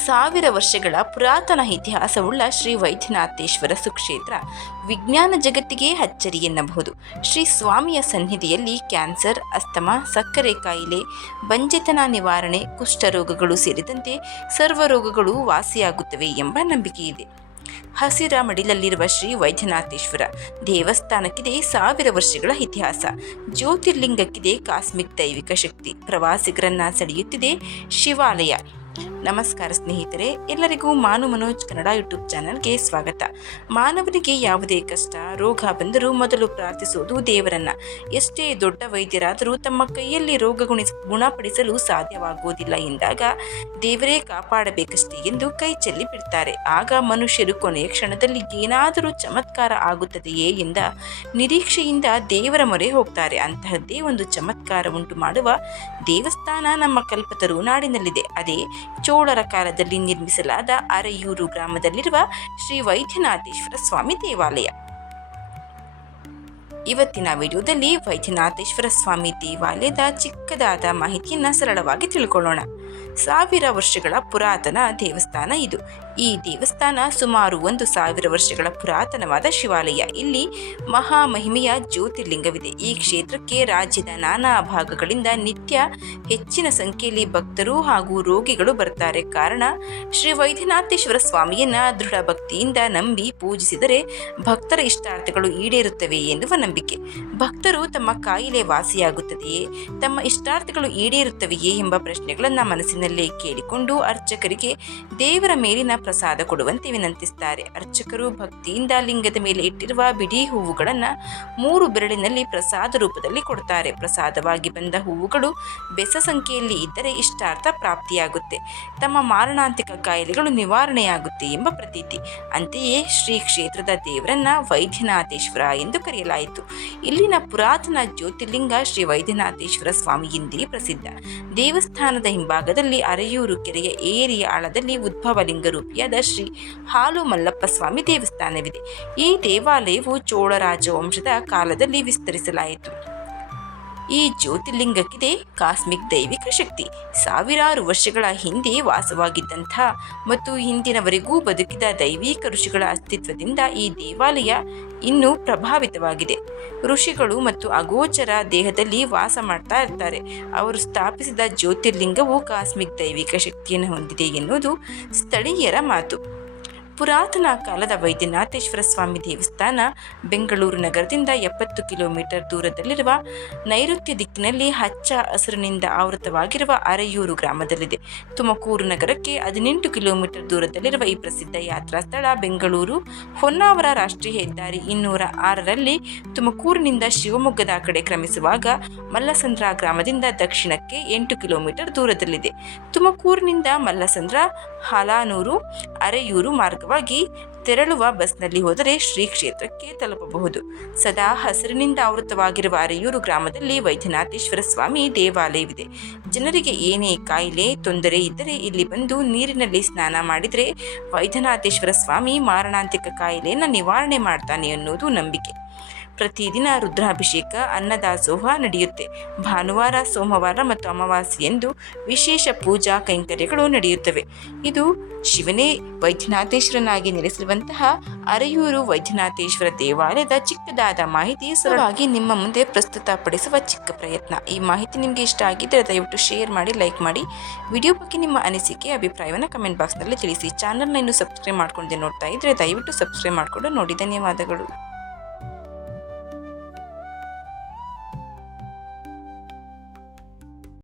ಸಾವಿರ ವರ್ಷಗಳ ಪುರಾತನ ಇತಿಹಾಸವುಳ್ಳ ಶ್ರೀ ವೈದ್ಯನಾಥೇಶ್ವರ ಸುಕ್ಷೇತ್ರ ವಿಜ್ಞಾನ ಜಗತ್ತಿಗೆ ಅಚ್ಚರಿ ಎನ್ನಬಹುದು. ಶ್ರೀ ಸ್ವಾಮಿಯ ಸನ್ನಿಧಿಯಲ್ಲಿ ಕ್ಯಾನ್ಸರ್, ಅಸ್ತಮಾ, ಸಕ್ಕರೆ ಕಾಯಿಲೆ, ಬಂಜೆತನ ನಿವಾರಣೆ, ಕುಷ್ಠರೋಗಗಳು ಸೇರಿದಂತೆ ಸರ್ವ ರೋಗಗಳು ವಾಸಿಯಾಗುತ್ತವೆ ಎಂಬ ನಂಬಿಕೆಯಿದೆ. ಹಸಿರ ಮಡಿಲಲ್ಲಿರುವ ಶ್ರೀ ವೈದ್ಯನಾಥೇಶ್ವರ ದೇವಸ್ಥಾನಕ್ಕಿದೆ ಸಾವಿರ ವರ್ಷಗಳ ಇತಿಹಾಸ. ಜ್ಯೋತಿರ್ಲಿಂಗಕ್ಕಿದೆ ಕಾಸ್ಮಿಕ್ ದೈವಿಕ ಶಕ್ತಿ. ಪ್ರವಾಸಿಗರನ್ನ ಸೆಳೆಯುತ್ತಿದೆ ಶಿವಾಲಯ. ನಮಸ್ಕಾರ ಸ್ನೇಹಿತರೆ, ಎಲ್ಲರಿಗೂ ಮಾನು ಮನೋಜ್ ಕನ್ನಡ ಯೂಟ್ಯೂಬ್ ಚಾನಲ್ಗೆ ಸ್ವಾಗತ. ಮಾನವನಿಗೆ ಯಾವುದೇ ಕಷ್ಟ ರೋಗ ಬಂದರೂ ಮೊದಲು ಪ್ರಾರ್ಥಿಸುವುದು ದೇವರನ್ನ. ಎಷ್ಟೇ ದೊಡ್ಡ ವೈದ್ಯರಾದರೂ ತಮ್ಮ ಕೈಯಲ್ಲಿ ರೋಗ ಗುಣಪಡಿಸಲು ಸಾಧ್ಯವಾಗುವುದಿಲ್ಲ ಎಂದಾಗ ದೇವರೇ ಕಾಪಾಡಬೇಕಷ್ಟೇ ಎಂದು ಕೈ ಚೆಲ್ಲಿ ಬಿಡ್ತಾರೆ. ಆಗ ಮನುಷ್ಯರು ಕೊನೆಯ ಕ್ಷಣದಲ್ಲಿ ಏನಾದರೂ ಚಮತ್ಕಾರ ಆಗುತ್ತದೆಯೇ ಎಂದ ನಿರೀಕ್ಷೆಯಿಂದ ದೇವರ ಮೊರೆ ಹೋಗ್ತಾರೆ. ಅಂತಹದ್ದೇ ಒಂದು ಚಮತ್ಕಾರ ಉಂಟು ಮಾಡುವ ದೇವಸ್ಥಾನ ನಮ್ಮ ಕಲ್ಪತರು ನಾಡಿನಲ್ಲಿದೆ. ಅದೇ ಚೋಳರ ಕಾಲದಲ್ಲಿ ನಿರ್ಮಿಸಲಾದ ಅರೆಯೂರು ಗ್ರಾಮದಲ್ಲಿರುವ ಶ್ರೀ ವೈದ್ಯನಾಥೇಶ್ವರ ಸ್ವಾಮಿ ದೇವಾಲಯ. ಇವತ್ತಿನ ವಿಡಿಯೋದಲ್ಲಿ ವೈದ್ಯನಾಥೇಶ್ವರ ಸ್ವಾಮಿ ದೇವಾಲಯದ ಚಿಕ್ಕದಾದ ಮಾಹಿತಿಯನ್ನ ಸರಳವಾಗಿ ತಿಳ್ಕೊಳ್ಳೋಣ. ಸಾವಿರ ವರ್ಷಗಳ ಪುರಾತನ ದೇವಸ್ಥಾನ ಇದು. ಈ ದೇವಸ್ಥಾನ ಸುಮಾರು 1000 ವರ್ಷಗಳ ಪುರಾತನವಾದ ಶಿವಾಲಯ. ಇಲ್ಲಿ ಮಹಾಮಹಿಮೆಯ ಜ್ಯೋತಿರ್ಲಿಂಗವಿದೆ. ಈ ಕ್ಷೇತ್ರಕ್ಕೆ ರಾಜ್ಯದ ನಾನಾ ಭಾಗಗಳಿಂದ ನಿತ್ಯ ಹೆಚ್ಚಿನ ಸಂಖ್ಯೆಯಲ್ಲಿ ಭಕ್ತರು ಹಾಗೂ ರೋಗಿಗಳು ಬರ್ತಾರೆ. ಕಾರಣ ಶ್ರೀ ವೈದ್ಯನಾಥೇಶ್ವರ ಸ್ವಾಮಿಯನ್ನ ದೃಢ ಭಕ್ತಿಯಿಂದ ನಂಬಿ ಪೂಜಿಸಿದರೆ ಭಕ್ತರ ಇಷ್ಟಾರ್ಥಗಳು ಈಡೇರುತ್ತವೆ ಎನ್ನುವ ನಂಬಿಕೆ. ಭಕ್ತರು ತಮ್ಮ ಕಾಯಿಲೆ ವಾಸಿಯಾಗುತ್ತದೆಯೇ, ತಮ್ಮ ಇಷ್ಟಾರ್ಥಗಳು ಈಡೇರುತ್ತವೆಯೇ ಎಂಬ ಪ್ರಶ್ನೆಗಳನ್ನು ಮನಸ್ಸಿನಲ್ಲೇ ಕೇಳಿಕೊಂಡು ಅರ್ಚಕರಿಗೆ ದೇವರ ಮೇಲಿನ ಪ್ರಸಾದ ಕೊಡುವಂತೆ ವಿನಂತಿಸುತ್ತಾರೆ. ಅರ್ಚಕರು ಭಕ್ತಿಯಿಂದ ಲಿಂಗದ ಮೇಲೆ ಇಟ್ಟಿರುವ ಬಿಡಿ ಹೂವುಗಳನ್ನು 3 ಬೆರಳಿನಲ್ಲಿ ಪ್ರಸಾದ ರೂಪದಲ್ಲಿ ಕೊಡುತ್ತಾರೆ. ಪ್ರಸಾದವಾಗಿ ಬಂದ ಹೂವುಗಳು ಬೆಸ ಸಂಖ್ಯೆಯಲ್ಲಿ ಇದ್ದರೆ ಇಷ್ಟಾರ್ಥ ಪ್ರಾಪ್ತಿಯಾಗುತ್ತೆ, ತಮ್ಮ ಮಾರಣಾಂತಿಕ ಕಾಯಿಲೆಗಳು ನಿವಾರಣೆಯಾಗುತ್ತೆ ಎಂಬ ಪ್ರತೀತಿ. ಅಂತೆಯೇ ಶ್ರೀ ಕ್ಷೇತ್ರದ ದೇವರನ್ನ ವೈದ್ಯನಾಥೇಶ್ವರ ಎಂದು ಕರೆಯಲಾಯಿತು. ಇಲ್ಲಿನ ಪುರಾತನ ಜ್ಯೋತಿರ್ಲಿಂಗ ಶ್ರೀ ವೈದ್ಯನಾಥೇಶ್ವರ ಸ್ವಾಮಿ ಎಂದೇ ಪ್ರಸಿದ್ಧ. ದೇವಸ್ಥಾನದ ಹಿಂಭಾಗದಲ್ಲಿ ಅರೆಯೂರು ಕೆರೆಯ ಏರಿಯ ಆಳದಲ್ಲಿ ಉದ್ಭವಲಿಂಗ ರೂಪಿಯಾದ ಶ್ರೀ ಹಾಲು ಮಲ್ಲಪ್ಪ ಸ್ವಾಮಿ ದೇವಸ್ಥಾನವಿದೆ. ಈ ದೇವಾಲಯವು ಚೋಳ ರಾಜವಂಶದ ಕಾಲದಲ್ಲಿ ವಿಸ್ತರಿಸಲಾಯಿತು. ಈ ಜ್ಯೋತಿರ್ಲಿಂಗಕ್ಕಿದೆ ಕಾಸ್ಮಿಕ್ ದೈವಿಕ ಶಕ್ತಿ. ಸಾವಿರಾರು ವರ್ಷಗಳ ಹಿಂದೆ ವಾಸವಾಗಿದ್ದಂಥ ಮತ್ತು ಹಿಂದಿನವರೆಗೂ ಬದುಕಿದ ದೈವಿಕ ಋಷಿಗಳ ಅಸ್ತಿತ್ವದಿಂದ ಈ ದೇವಾಲಯ ಇನ್ನೂ ಪ್ರಭಾವಿತವಾಗಿದೆ. ಋಷಿಗಳು ಮತ್ತು ಅಗೋಚರ ದೇಹದಲ್ಲಿ ವಾಸ ಮಾಡ್ತಾ ಇರ್ತಾರೆ. ಅವರು ಸ್ಥಾಪಿಸಿದ ಜ್ಯೋತಿರ್ಲಿಂಗವು ಕಾಸ್ಮಿಕ್ ದೈವಿಕ ಶಕ್ತಿಯನ್ನು ಹೊಂದಿದೆ ಎನ್ನುವುದು ಸ್ಥಳೀಯರ ಮಾತು. ಪುರಾತನ ಕಾಲದ ವೈದ್ಯನಾಥೇಶ್ವರ ಸ್ವಾಮಿ ದೇವಸ್ಥಾನ ಬೆಂಗಳೂರು ನಗರದಿಂದ 70 ಕಿಲೋಮೀಟರ್ ದೂರದಲ್ಲಿರುವ ನೈಋತ್ಯ ದಿಕ್ಕಿನಲ್ಲಿ ಹಚ್ಚ ಹಸಿರಿನಿಂದ ಆವೃತವಾಗಿರುವ ಅರೆಯೂರು ಗ್ರಾಮದಲ್ಲಿದೆ. ತುಮಕೂರು ನಗರಕ್ಕೆ 18 ಕಿಲೋಮೀಟರ್ ದೂರದಲ್ಲಿರುವ ಈ ಪ್ರಸಿದ್ಧ ಯಾತ್ರಾ ಸ್ಥಳ ಬೆಂಗಳೂರು ಹೊನ್ನಾವರ ರಾಷ್ಟ್ರೀಯ ಹೆದ್ದಾರಿ 206ರಲ್ಲಿ ತುಮಕೂರಿನಿಂದ ಶಿವಮೊಗ್ಗದ ಕಡೆ ಕ್ರಮಿಸುವಾಗ ಮಲ್ಲಸಂದ್ರ ಗ್ರಾಮದಿಂದ ದಕ್ಷಿಣಕ್ಕೆ 8 ಕಿಲೋಮೀಟರ್ ದೂರದಲ್ಲಿದೆ. ತುಮಕೂರಿನಿಂದ ಮಲ್ಲಸಂದ್ರ, ಹಾಲಾನೂರು, ಅರೆಯೂರು ಮಾರ್ಗವಾಗಿ ತೆರಳುವ ಬಸ್ನಲ್ಲಿ ಹೋದರೆ ಶ್ರೀ ಕ್ಷೇತ್ರಕ್ಕೆ ತಲುಪಬಹುದು. ಸದಾ ಹಸಿರಿನಿಂದ ಆವೃತವಾಗಿರುವ ಅರೆಯೂರು ಗ್ರಾಮದಲ್ಲಿ ವೈದ್ಯನಾಥೇಶ್ವರ ಸ್ವಾಮಿ ದೇವಾಲಯವಿದೆ. ಜನರಿಗೆ ಏನೇ ಕಾಯಿಲೆ ತೊಂದರೆ ಇದ್ದರೆ ಇಲ್ಲಿ ಬಂದು ನೀರಿನಲ್ಲಿ ಸ್ನಾನ ಮಾಡಿದರೆ ವೈದ್ಯನಾಥೇಶ್ವರ ಸ್ವಾಮಿ ಮಾರಣಾಂತಿಕ ಕಾಯಿಲೆಯನ್ನು ನಿವಾರಣೆ ಮಾಡ್ತಾನೆ ಅನ್ನೋದು ನಂಬಿಕೆ. ಪ್ರತಿದಿನ ರುದ್ರಾಭಿಷೇಕ, ಅನ್ನದಾಸೋಹ ನಡೆಯುತ್ತೆ. ಭಾನುವಾರ, ಸೋಮವಾರ ಮತ್ತು ಅಮಾವಾಸ್ಯೆಯಂದು ವಿಶೇಷ ಪೂಜಾ ಕೈಂಕರ್ಯಗಳು ನಡೆಯುತ್ತವೆ. ಇದು ಶಿವನೇ ವೈದ್ಯನಾಥೇಶ್ವರನಾಗಿ ನೆಲೆಸಿರುವಂತಹ ಅರೆಯೂರು ವೈದ್ಯನಾಥೇಶ್ವರ ದೇವಾಲಯದ ಚಿಕ್ಕದಾದ ಮಾಹಿತಿ ಸರಳವಾಗಿ ನಿಮ್ಮ ಮುಂದೆ ಪ್ರಸ್ತುತಪಡಿಸುವ ಚಿಕ್ಕ ಪ್ರಯತ್ನ. ಈ ಮಾಹಿತಿ ನಿಮಗೆ ಇಷ್ಟ ಆಗಿದ್ದರೆ ದಯವಿಟ್ಟು ಶೇರ್ ಮಾಡಿ, ಲೈಕ್ ಮಾಡಿ. ವಿಡಿಯೋ ಬಗ್ಗೆ ನಿಮ್ಮ ಅನಿಸಿಕೆ ಅಭಿಪ್ರಾಯವನ್ನು ಕಮೆಂಟ್ ಬಾಕ್ಸ್ನಲ್ಲಿ ತಿಳಿಸಿ. ಚಾನಲ್ನ ಇನ್ನೂ ಸಬ್ಸ್ಕ್ರೈಬ್ ಮಾಡ್ಕೊಂಡೆ ನೋಡ್ತಾ ಇದ್ದರೆ ದಯವಿಟ್ಟು ಸಬ್ಸ್ಕ್ರೈಬ್ ಮಾಡಿಕೊಂಡು ನೋಡಿ. ಧನ್ಯವಾದಗಳು.